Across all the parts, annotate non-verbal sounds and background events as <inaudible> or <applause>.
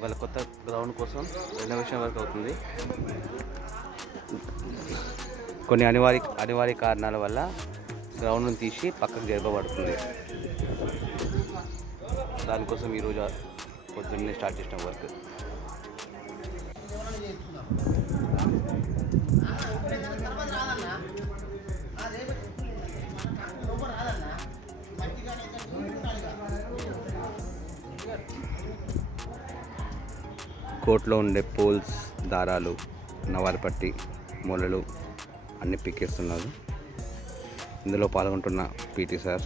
వాళ్ళ కొత్త గ్రౌండ్ కోసం రెనోవేషన్ వర్క్ అవుతుంది. కొన్ని అనివార్య అనివార్య కారణాల వల్ల గ్రౌండ్ను తీసి పక్కకు జరపబడుతుంది. దానికోసం ఈరోజు పొద్దున్నే స్టార్ట్ చేసిన వర్క్. కోట్లో ఉండే పోల్స్ దారాలు నవారపట్టి మూలలు అన్ని పిక్కేస్తున్నారు ఇందులో పాల్గొంటున్న పీటీ సార్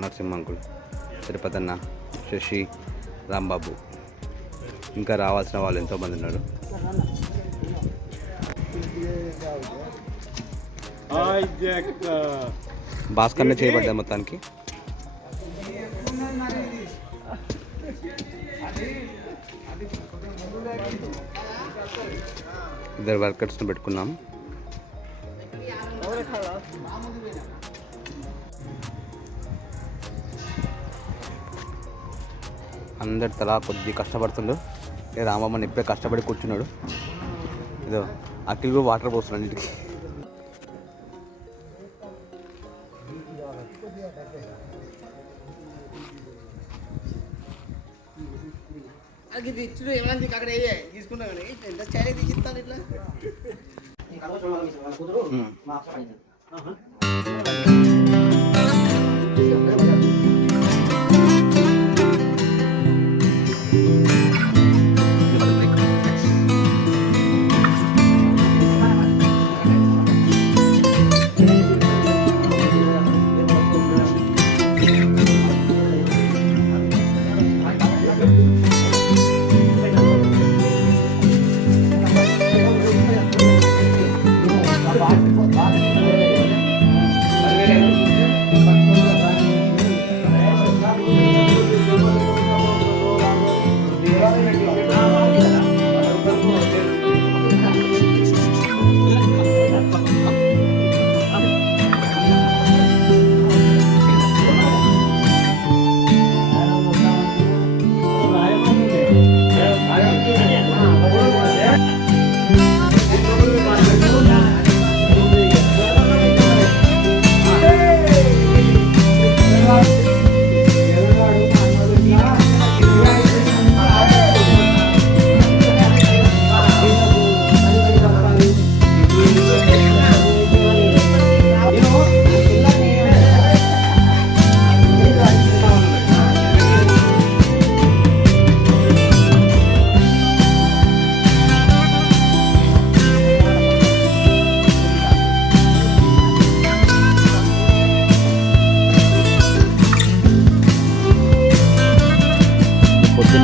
నరసింహంకుల్ తిరుపతి అన్న శశి రాంబాబు. ఇంకా రావాల్సిన వాళ్ళు ఎంతోమంది ఉన్నారు. భాస్కర్నే చేయబడ్డా మొత్తానికి. ఇద్దరు వర్కర్స్ని పెట్టుకున్నాం. అందరు తలా కొద్ది కష్టపడుతుండు. ఏ రామమ్మని ఇప్పుడే కష్టపడి కూర్చున్నాడు. ఇదో అఖిల్ కూడా వాటర్ పోస్తున్నాడు ఇంటికి అది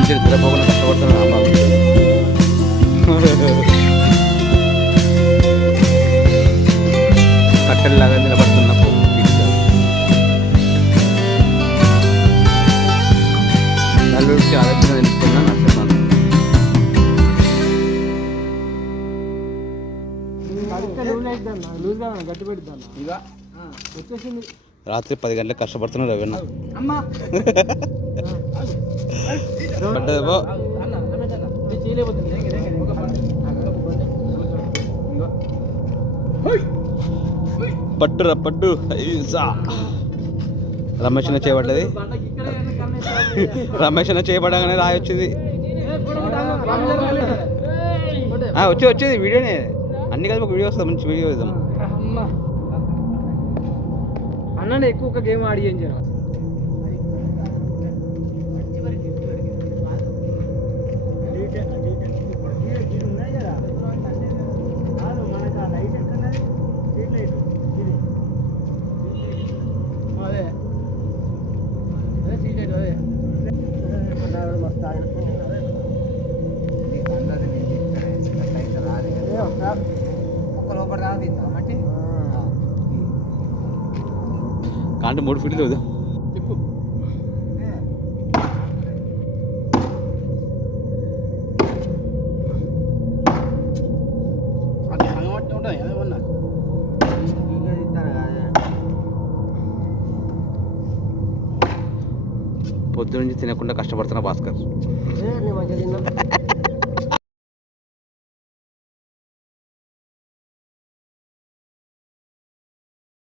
నుంచి నిద్రపోకుండా కష్టపడుతున్నాడు రాంబాబు కట్టెల్లాగా నిలబడుతున్నప్పుడు నలుగురికి ఆలోచన తెలుసుకున్నా నచ్చమాను గట్టి పెడుతున్నా ఇక వచ్చేసింది రాత్రి పది గంటలకు కష్టపడుతున్నాడు రవీణ అమ్మా. <laughs> పడ్డది పట్టురా పట్టు రమేష్ అన్న చేయబడ్డది రమేష్ అన్న చేయబడగానే రాయి వచ్చింది వచ్చి వచ్చేది వీడియోనే అన్ని కలిపి ఒక వీడియో వస్తుంది మంచి వీడియో ఇద్దాం అన్న ఎక్కువ గేమ్ ఆడి ఏం చేయాలి కాంటే మూడు ఫీట్లు వద్దాం పొద్దు నుంచి తినకుండా కష్టపడుతున్న భాస్కర్.